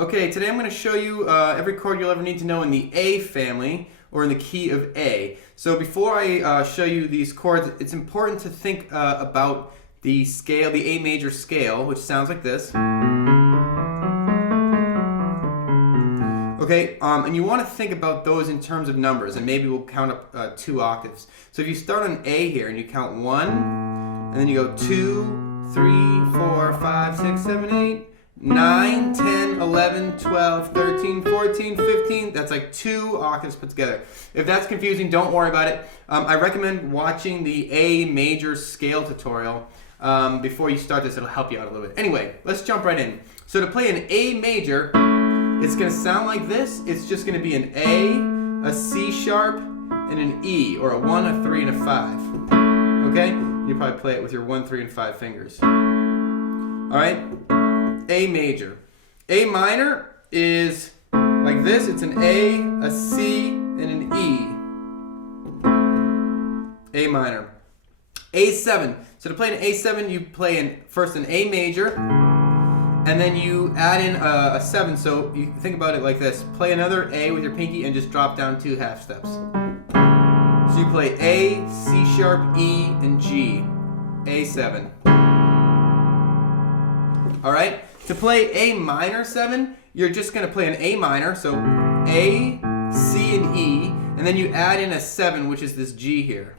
Okay, today I'm going to show you every chord you'll ever need to know in the A family, or in the key of A. So before I show you these chords, it's important to think about the scale, the A major scale, which sounds like this. Okay, and you want to think about those in terms of numbers, and maybe we'll count up 2 octaves. So if you start on A here and you count 1, and then you go 2, 3, 4, 5, 6, 7, 8, 9, 10, 11, 12, 13, 14, 15, that's like 2 octaves put together. If that's confusing, don't worry about it. I recommend watching the A major scale tutorial before you start this. It'll help you out a little bit. Anyway, let's jump right in. So to play an A major, it's going to sound like this. It's just going to be an A, a C sharp, and an E, or a 1, a 3, and a 5. Okay? You probably play it with your 1, 3, and 5 fingers. Alright? A major. A minor is like this. It's an A, C, and an E. A minor. A7. So to play an A7, you play first an A major, and then you add in a 7. So you think about it like this. Play another A with your pinky and just drop down 2 half steps. So you play A, C sharp, E, and G. A7. Alright? To play A minor 7, you're just going to play an A minor, so A, C, and E, and then you add in a 7, which is this G here.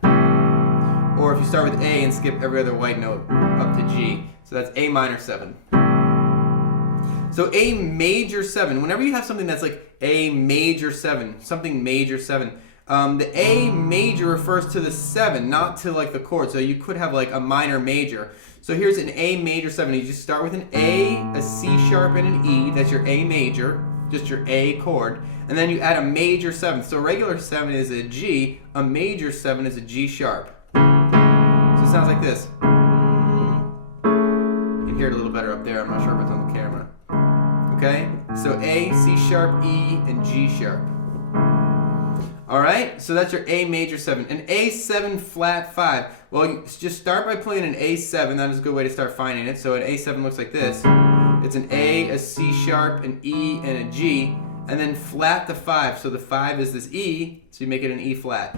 Or if you start with A and skip every other white note up to G. So that's A minor 7. So A major 7, whenever you have something that's like A major 7, something major 7, the A major refers to the 7, not to like the chord. So you could have like a minor major. So here's an A major 7. You just start with an A, a C sharp, and an E. That's your A major, just your A chord. And then you add a major 7. So a regular 7 is a G. A major 7 is a G sharp. So it sounds like this. You can hear it a little better up there. I'm not sure if it's on the camera. Okay? So A, C sharp, E, and G sharp. Alright, so that's your A major 7. An A7 flat 5. Well, you just start by playing an A7. That is a good way to start finding it. So an A7 looks like this. It's an A, a C sharp, an E, and a G. And then flat the 5. So the 5 is this E, so you make it an E flat.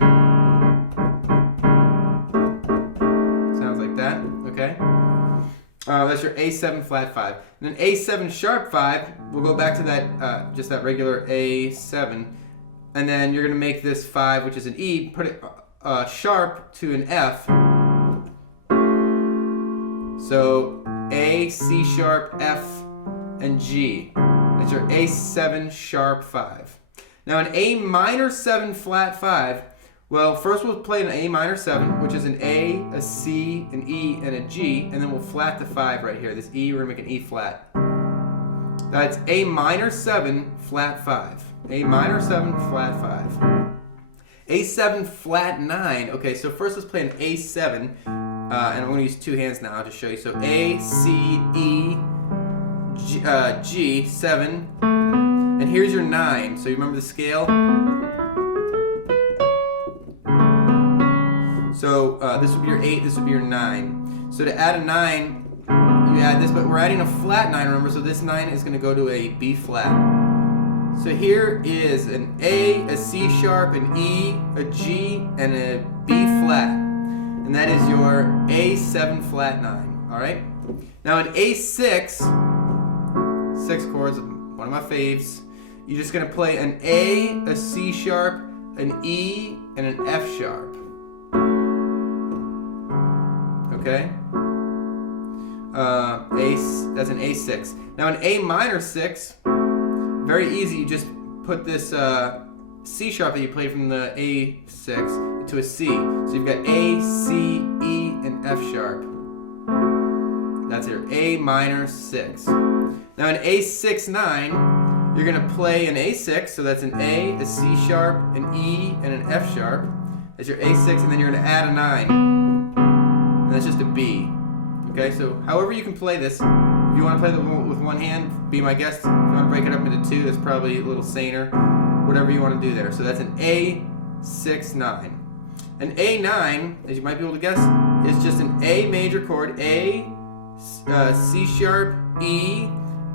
Sounds like that, okay? That's your A7 flat 5. And then A7 sharp 5, we'll go back to that, just that regular A7. And then you're going to make this 5, which is an E, put it sharp to an F. So A, C sharp, F, and G. That's your A7 sharp 5. Now an A minor 7 flat 5, well, first we'll play an A minor 7, which is an A, a C, an E, and a G, and then we'll flat the 5 right here. This E, we're going to make an E flat. That's A minor 7 flat 5. A minor 7 flat 5. A7 flat 9. Okay, so first let's play an A7. And I'm going to use 2 hands now to show you. So A, C, E, G, 7. And here's your 9. So you remember the scale? So this would be your 8, this would be your 9. So to add a 9, you add this, but we're adding a flat 9, remember, so this 9 is going to go to a B flat. So here is an A, a C sharp, an E, a G, and a B flat. And that is your A7 flat 9, alright? Now an A6, 6 chords, one of my faves, you're just going to play an A, a C sharp, an E, and an F sharp. Okay? That's an A6. Now an A minor 6, very easy, you just put this C sharp that you played from the A6 into a C. So you've got A, C, E, and F sharp. That's your A minor 6. Now an A6 9, you're going to play an A6, so that's an A, a C sharp, an E, and an F sharp. That's your A6, and then you're going to add a 9. And that's just a B. Okay, so however you can play this. If you want to play with one hand, be my guest. If you want to break it up into 2, that's probably a little saner. Whatever you want to do there. So that's an A6 9. An A9, as you might be able to guess, is just an A major chord, A, C sharp, E,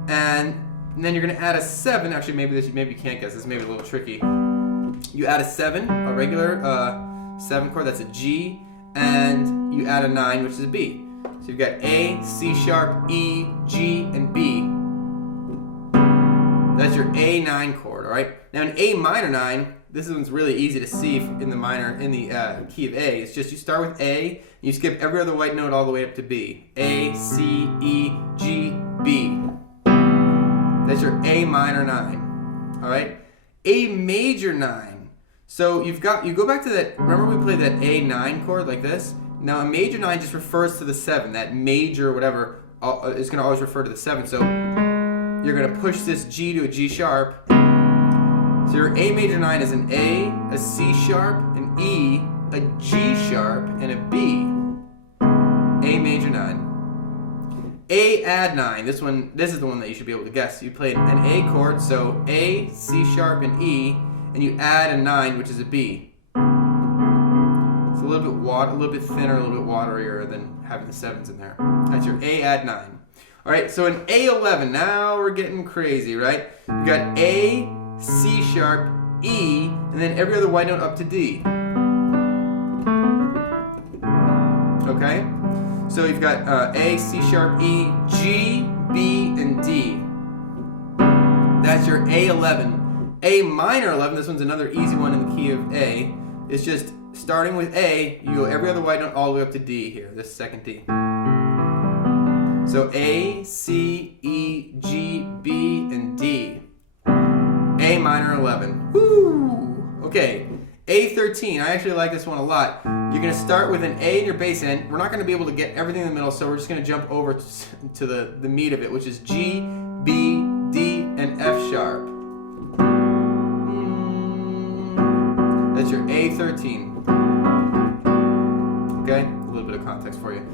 and And then you're going to add a 7. Actually, maybe you can't guess. This may be a little tricky. You add a 7, a regular 7 chord, that's a G, and you add a 9, which is a B. So you've got A, C sharp, E, G, and B. That's your A9 chord, all right? Now an A minor 9, this one's really easy to see in the key of A. It's just you start with A, and you skip every other white note all the way up to B. A, C, E, G, B. That's your A minor 9, all right? A major 9. So you go back to that, remember we played that A9 chord like this? Now a major 9 just refers to the 7. That major whatever is going to always refer to the 7. So you're going to push this G to a G sharp. So your A major 9 is an A, a C sharp, an E, a G sharp, and a B. A major 9. A add 9. This is the one that you should be able to guess. You played an A chord, so A, C sharp, and E, and you add a 9, which is a B. It's a little bit thinner, a little bit waterier than having the 7s in there. That's your A add 9. All right, so an A11. Now we're getting crazy, right? You got A, C sharp, E, and then every other white note up to D. Okay? So you've got A, C sharp, E, G, B, and D. That's your A11. A minor 11, this one's another easy one in the key of A. It's just starting with A, you go every other white note all the way up to D here, this second D. So A, C, E, G, B, and D. A minor 11. Woo! Okay, A13. I actually like this one a lot. You're going to start with an A in your bass end. We're not going to be able to get everything in the middle, so we're just going to jump over to the meat of it, which is G, B, D, and F sharp. That's your A13. Okay, a little bit of context for you.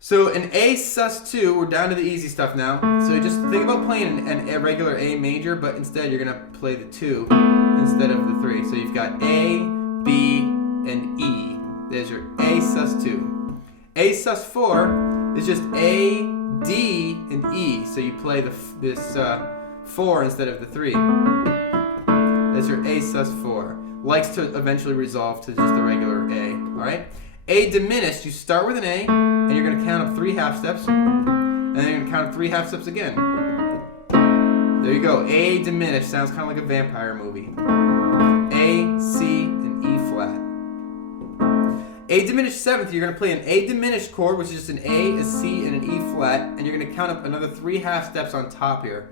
So an A sus2, we're down to the easy stuff now. So just think about playing a regular A major, but instead you're going to play the 2 instead of the 3. So you've got A, B, and E. There's your A sus2. A sus4 is just A, D, and E. So you play this 4 instead of the 3. That's your A sus4. Likes to eventually resolve to just a regular A. All right? A diminished, you start with an A, and you're going to count up 3 half steps, and then you're going to count up 3 half steps again. There you go. A diminished sounds kind of like a vampire movie. A, C, and E flat. A diminished 7th, you're going to play an A diminished chord, which is just an A, a C, and an E flat, and you're going to count up another 3 half steps on top here.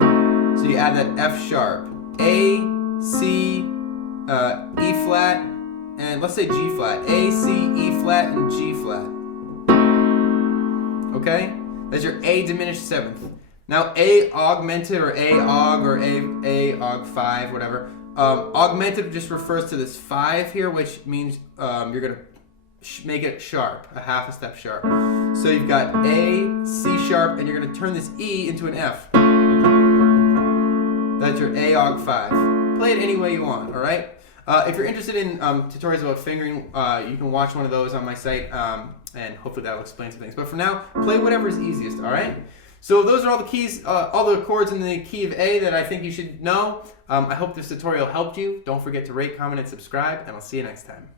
So you add that F sharp. A, C, E flat, and let's say G flat. A, C, E flat, and G flat. Okay? That's your A diminished 7th. Now A augmented or A aug or A aug 5, whatever. Augmented just refers to this 5 here, which means you're going to make it sharp, a half a step sharp. So you've got A, C sharp, and you're going to turn this E into an F. That's your A aug 5. Play it any way you want, all right? If you're interested in tutorials about fingering, you can watch one of those on my site, and hopefully that'll explain some things. But for now, play whatever is easiest, all right? So those are all the keys, all the chords in the key of A that I think you should know. I hope this tutorial helped you. Don't forget to rate, comment, and subscribe, and I'll see you next time.